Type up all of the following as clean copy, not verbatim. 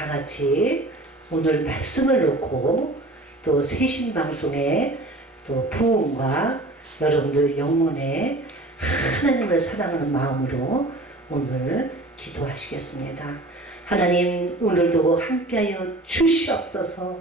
다 같이 오늘 말씀을 놓고 또 새신방송에 또 부흥과 여러분들 영혼에 하나님을 사랑하는 마음으로 오늘 기도하시겠습니다. 하나님, 오늘도 함께하여 주시옵소서.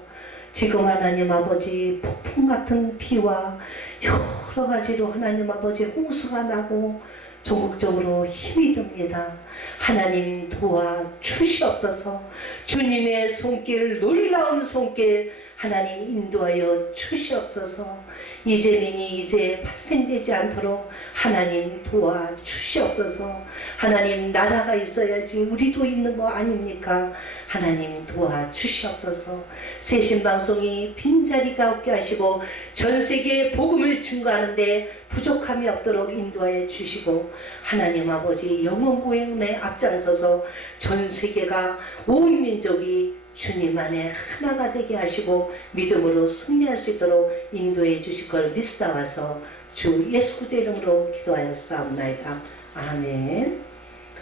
지금 하나님 아버지 폭풍 같은 비와 여러 가지로 하나님 아버지 홍수가 나고 전국적으로 힘이 듭니다. 하나님 도와 주시옵소서. 주님의 손길, 놀라운 손길 하나님 인도하여 주시옵소서. 이재민이 이제 발생되지 않도록 하나님 도와 주시옵소서. 하나님, 나라가 있어야지 우리도 있는 거 아닙니까? 하나님 도와 주시옵소서. 새신방송이 빈자리가 없게 하시고 전 세계에 복음을 증거하는데 부족함이 없도록 인도하여 주시고, 하나님 아버지 영혼구원에 앞장서서 전 세계가 온 민족이 주님 안에 하나가 되게 하시고 믿음으로 승리할 수 있도록 인도해 주실 걸 믿사와서 주 예수 그리스도의 이름으로 기도하였사옵나이다. 아멘.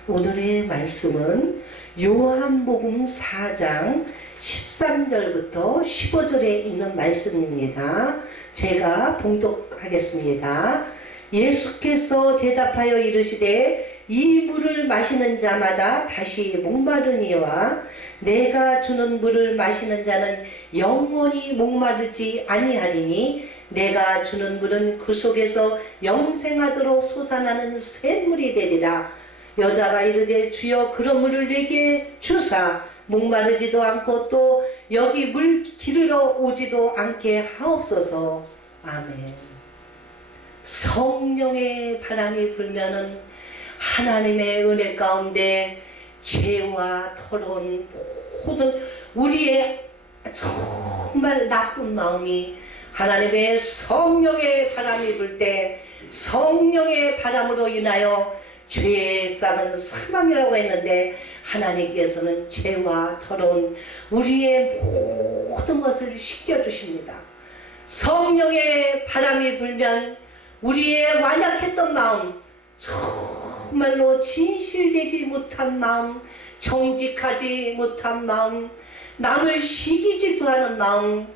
오늘의 말씀은 요한복음 4장 13절부터 15절에 있는 말씀입니다. 제가 봉독하겠습니다. 예수께서 대답하여 이르시되 이 물을 마시는 자마다 다시 목마르니와 내가 주는 물을 마시는 자는 영원히 목마르지 아니하리니 내가 주는 물은 그 속에서 영생하도록 솟아나는 샘물이 되리라. 여자가 이르되 주여 그런 물을 내게 주사 목마르지도 않고 또 여기 물 기르러 오지도 않게 하옵소서. 아멘. 성령의 바람이 불면은 하나님의 은혜 가운데 죄와 더러운 모든 우리의 정말 나쁜 마음이 하나님의 성령의 바람이 불 때 성령의 바람으로 인하여 죄의 싹은 사망이라고 했는데 하나님께서는 죄와 더러운 우리의 모든 것을 씻겨주십니다. 성령의 바람이 불면 우리의 완약했던 마음, 정말로 진실되지 못한 마음, 정직하지 못한 마음, 남을 시기질투 하는 마음,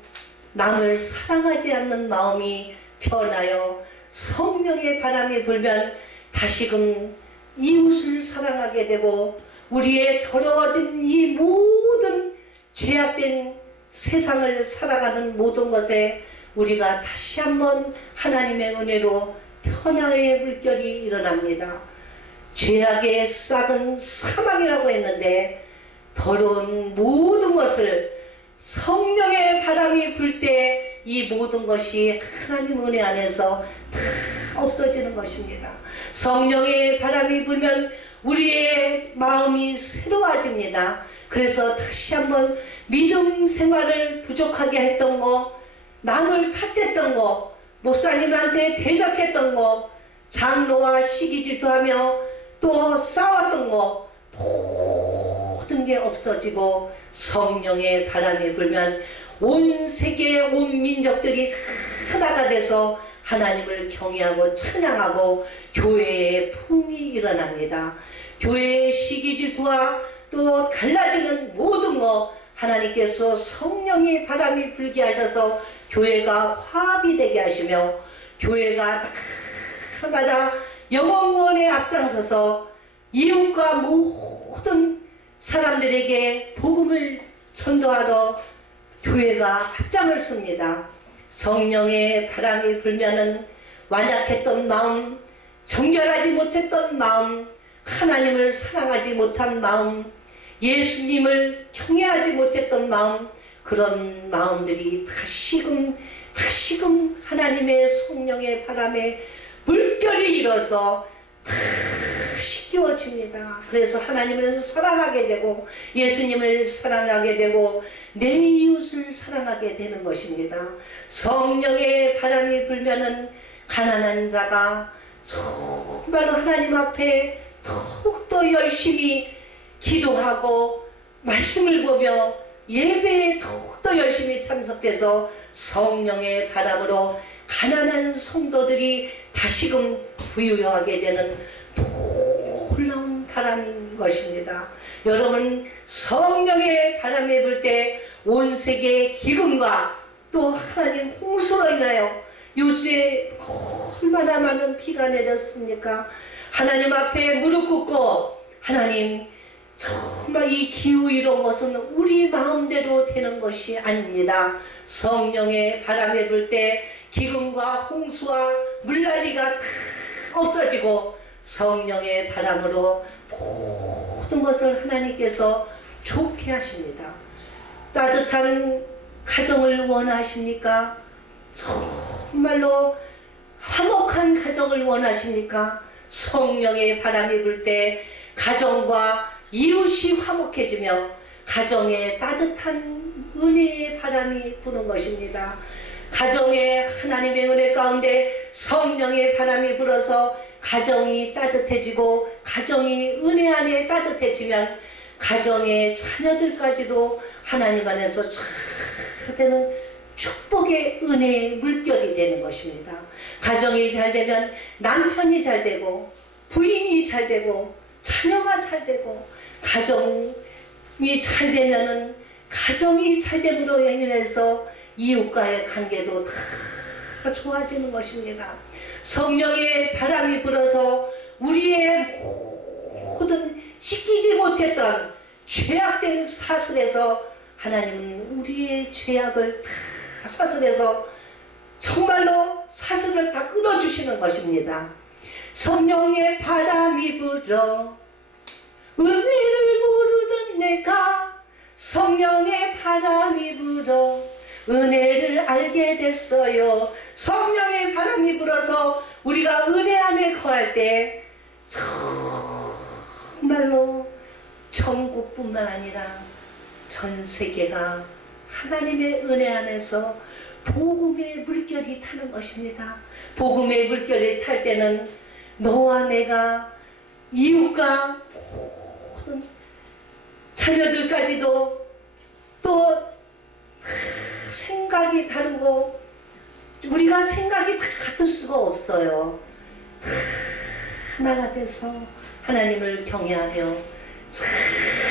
남을 사랑하지 않는 마음이 변하여 성령의 바람이 불면 다시금 이웃을 사랑하게 되고 우리의 더러워진 이 모든 죄악된 세상을 살아가는 모든 것에 우리가 다시 한번 하나님의 은혜로 편안의 물결이 일어납니다. 죄악의 싹은 사망이라고 했는데 더러운 모든 것을 성령의 바람이 불 때 이 모든 것이 하나님 은혜 안에서 다 없어지는 것입니다. 성령의 바람이 불면 우리의 마음이 새로워집니다. 그래서 다시 한번 믿음 생활을 부족하게 했던 거, 남을 탓했던 거, 목사님한테 대적했던 거, 장로와 시기질투하며 또 싸웠던 거 모든 게 없어지고 성령의 바람이 불면 온 세계 온 민족들이 하나가 돼서 하나님을 경외하고 찬양하고 교회의 풍이 일어납니다. 교회의 시기질투와 또 갈라지는 모든 거 하나님께서 성령의 바람이 불게 하셔서 교회가 화합이 되게 하시며 교회가 하나마다 영원구원에 앞장서서 이웃과 모든 사람들에게 복음을 전도하러 교회가 합장을 씁니다. 성령의 바람이 불면은 완악했던 마음, 정결하지 못했던 마음, 하나님을 사랑하지 못한 마음, 예수님을 경외하지 못했던 마음, 그런 마음들이 다시금 하나님의 성령의 바람에 물결이 일어서 다 씻겨집니다. 그래서 하나님을 사랑하게 되고 예수님을 사랑하게 되고 내 이웃을 사랑하게 되는 것입니다. 성령의 바람이 불면은 가난한 자가 정말로 하나님 앞에 더욱더 열심히 기도하고 말씀을 보며 예배에 더욱더 열심히 참석해서 성령의 바람으로 가난한 성도들이 다시금 부유하게 되는 놀라운 바람인 것입니다. 여러분 성령의 바람이 불 때 온 세계의 기근과 또 하나님 홍수로 인하여 요새 얼마나 많은 비가 내렸습니까? 하나님 앞에 무릎 꿇고 하나님 정말 이 기후 이런 것은 우리 마음대로 되는 것이 아닙니다. 성령의 바람이 불 때 기근과 홍수와 물난리가 다 없어지고 성령의 바람으로 모든 것을 하나님께서 좋게 하십니다. 따뜻한 가정을 원하십니까? 정말로 화목한 가정을 원하십니까? 성령의 바람이 불 때 가정과 이웃이 화목해지며 가정에 따뜻한 은혜의 바람이 부는 것입니다. 가정에 하나님의 은혜 가운데 성령의 바람이 불어서 가정이 따뜻해지고 가정이 은혜 안에 따뜻해지면 가정의 자녀들까지도 하나님 안에서 잘 되는 축복의 은혜의 물결이 되는 것입니다. 가정이 잘 되면 남편이 잘 되고 부인이 잘 되고 자녀가 잘 되고 가정이 잘 되면은 가정이 잘 됨으로 인해서 이웃과의 관계도 다 좋아지는 것입니다. 성령의 바람이 불어서 우리의 모든 씻기지 못했던 죄악된 사슬에서 하나님은 우리의 죄악을 다 사슬에서 정말로 사슬을 다 끊어주시는 것입니다. 성령의 바람이 불어 은혜를 모르던 내가 성령의 바람이 불어 은혜를 알게 됐어요. 성령의 바람이 불어서 우리가 은혜 안에 거할 때 정말로 천국뿐만 아니라 전 세계가 하나님의 은혜 안에서 복음의 물결이 타는 것입니다. 복음의 물결이 탈 때는 너와 내가 이웃과 모든 자녀들까지도 또 생각이 다르고 우리가 생각이 다 같을 수가 없어요. 하나가 돼서 하나님을 경외하며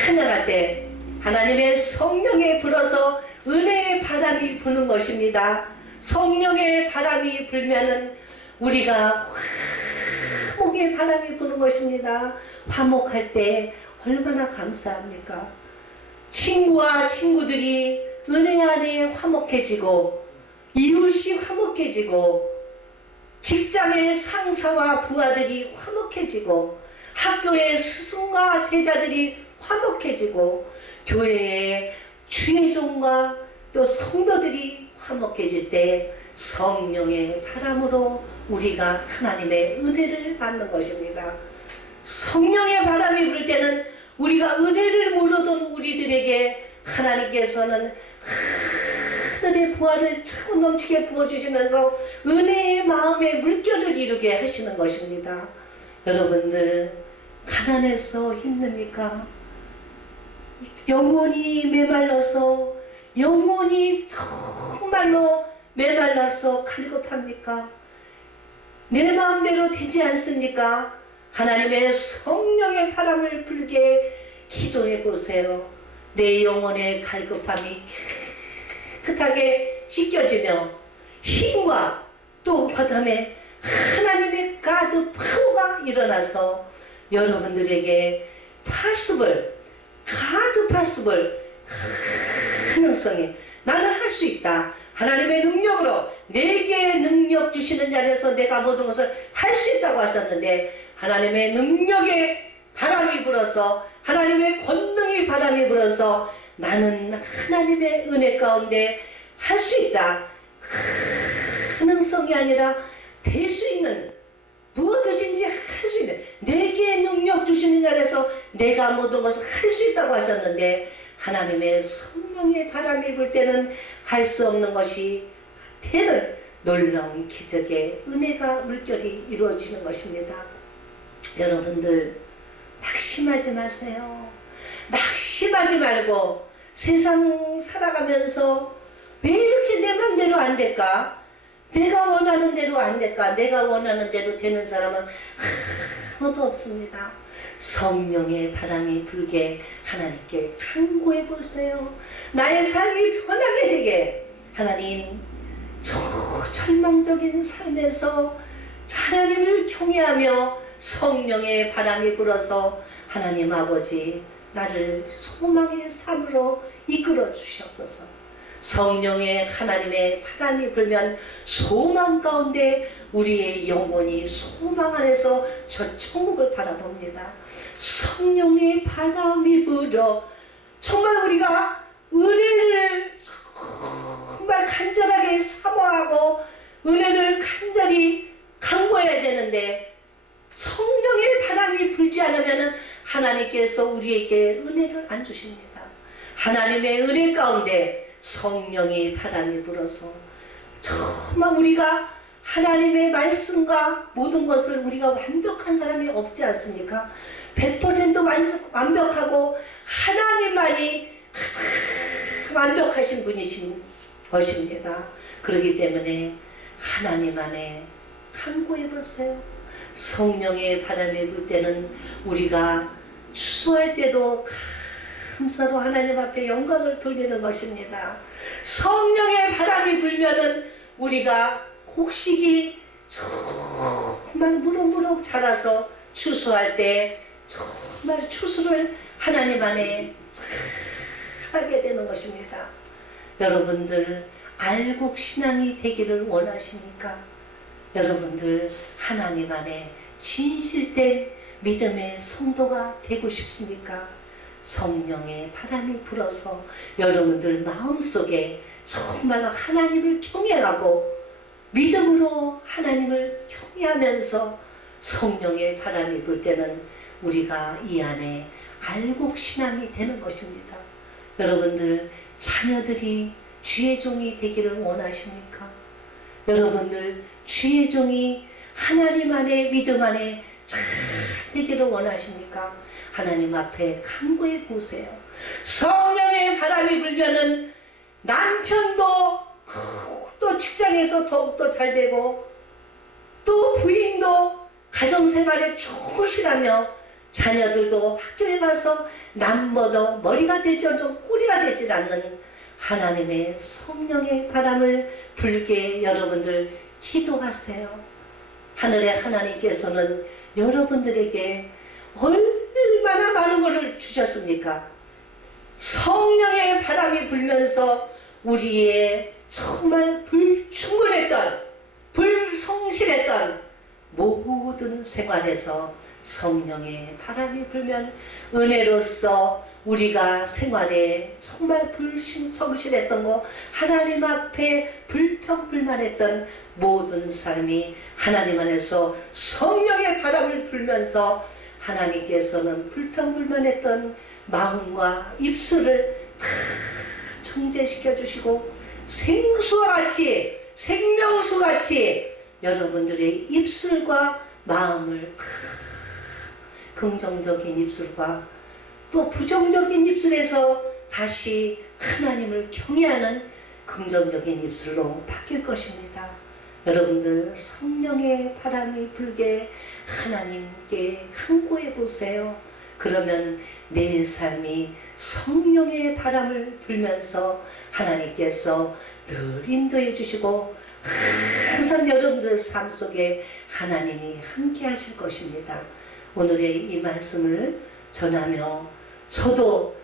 찬양할 때 하나님의 성령에 불어서 은혜의 바람이 부는 것입니다. 성령의 바람이 불면은 우리가 화목의 바람이 부는 것입니다. 화목할 때 얼마나 감사합니까? 친구와 친구들이 은혜 안에 화목해지고 이웃이 화목해지고 직장의 상사와 부하들이 화목해지고 학교의 스승과 제자들이 화목해지고 교회의 주의종과 또 성도들이 화목해질 때 성령의 바람으로 우리가 하나님의 은혜를 받는 것입니다. 성령의 바람이 불 때는 우리가 은혜를 모르던 우리들에게 하나님께서는 하늘의 보화를 차고 넘치게 부어주시면서 은혜의 마음의 물결을 이루게 하시는 것입니다. 여러분들 가난해서 힘듭니까? 영혼이 메말라서 영혼이 정말로 메말라서 갈급합니까? 내 마음대로 되지 않습니까? 하나님의 성령의 바람을 불게 기도해 보세요. 내 영혼의 갈급함이 깨끗하게 씻겨지며 힘과 또 그다음에 하나님의 가드 파워가 일어나서 여러분들에게 가드 파습을 가능성이 나는 할 수 있다. 하나님의 능력으로 내게 능력 주시는 자리에서 내가 모든 것을 할 수 있다고 하셨는데 하나님의 능력에 바람이 불어서 하나님의 권능이 바람이 불어서 나는 하나님의 은혜 가운데 할 수 있다. 가능성이 아니라 될 수 있는 무엇이든지 할 수 있는 내게 능력 주시는 자리에서 내가 모든 것을 할 수 있다고 하셨는데 하나님의 성령의 바람이 불 때는 할 수 없는 것이 되는 놀라운 기적의 은혜가 물결이 이루어지는 것입니다. 여러분들 낙심하지 마세요. 낙심하지 말고 세상 살아가면서 왜 이렇게 내 맘대로 안 될까? 내가 원하는 대로 안 될까? 내가 원하는 대로 되는 사람은 아무도 없습니다. 성령의 바람이 불게 하나님께 간구해 보세요. 나의 삶이 편하게 되게 하나님, 저 절망적인 삶에서 하나님을 경외하며 성령의 바람이 불어서 하나님 아버지 나를 소망의 삶으로 이끌어 주시옵소서. 성령의 하나님의 바람이 불면 소망 가운데 우리의 영혼이 소망 안에서 저 천국을 바라봅니다. 성령의 바람이 불어 정말 우리가 은혜를 정말 간절하게 사모하고 은혜를 간절히 간구해야 되는데 성령의 바람이 불지 않으면 하나님께서 우리에게 은혜를 안 주십니다. 하나님의 은혜 가운데 성령의 바람이 불어서 정말 우리가 하나님의 말씀과 모든 것을 우리가 완벽한 사람이 없지 않습니까? 100% 완벽하고 하나님만이 가장 완벽하신 분이신 것입니다. 그렇기 때문에 하나님 안에 간구해 보세요. 성령의 바람이 불 때는 우리가 추수할 때도 감사로 하나님 앞에 영광을 돌리는 것입니다. 성령의 바람이 불면은 우리가 곡식이 정말 무럭무럭 자라서 추수할 때 정말 추수를 하나님 안에 하게 되는 것입니다. 여러분들 알곡 신앙이 되기를 원하십니까? 여러분들 하나님 안에 진실된 믿음의 성도가 되고 싶습니까? 성령의 바람이 불어서 여러분들 마음속에 정말 하나님을 경외하고 믿음으로 하나님을 경외하면서 성령의 바람이 불 때는 우리가 이 안에 알곡 신앙이 되는 것입니다. 여러분들 자녀들이 주의 종이 되기를 원하십니까? 여러분들 주의 종이 하나님 안에 믿음 안에 잘 되기를 원하십니까? 하나님 앞에 간구해 보세요. 성령의 바람이 불면은 남편도 또 직장에서 더욱더 잘 되고 또 부인도 가정생활에 충실하며 자녀들도 학교에 가서 남보다 머리가 되지언정 꼬리가 되질 않는 하나님의 성령의 바람을 불게 여러분들 기도하세요. 하늘의 하나님께서는 여러분들에게 얼마나 많은 것을 주셨습니까? 성령의 바람이 불면서 우리의 정말 불충분했던 불성실했던 모든 생활에서 성령의 바람이 불면 은혜로서 우리가 생활에 정말 불성실했던 거 하나님 앞에 불평불만했던 모든 사람이 하나님 안에서 성령의 바람을 불면서 하나님께서는 불평불만했던 마음과 입술을 다 정제시켜 주시고 생수와 같이 생명수와 같이 여러분들의 입술과 마음을 긍정적인 입술과 또 부정적인 입술에서 다시 하나님을 경외하는 긍정적인 입술로 바뀔 것입니다. 여러분들 성령의 바람이 불게 하나님께 간구해 보세요. 그러면 내 삶이 성령의 바람을 불면서 하나님께서 늘 인도해 주시고 항상 여러분들 삶 속에 하나님이 함께 하실 것입니다. 오늘의 이 말씀을 전하며 저도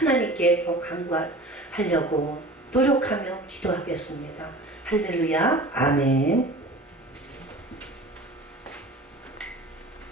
하나님께 더 간구하려고 노력하며 기도하겠습니다. 할렐루야. 아멘.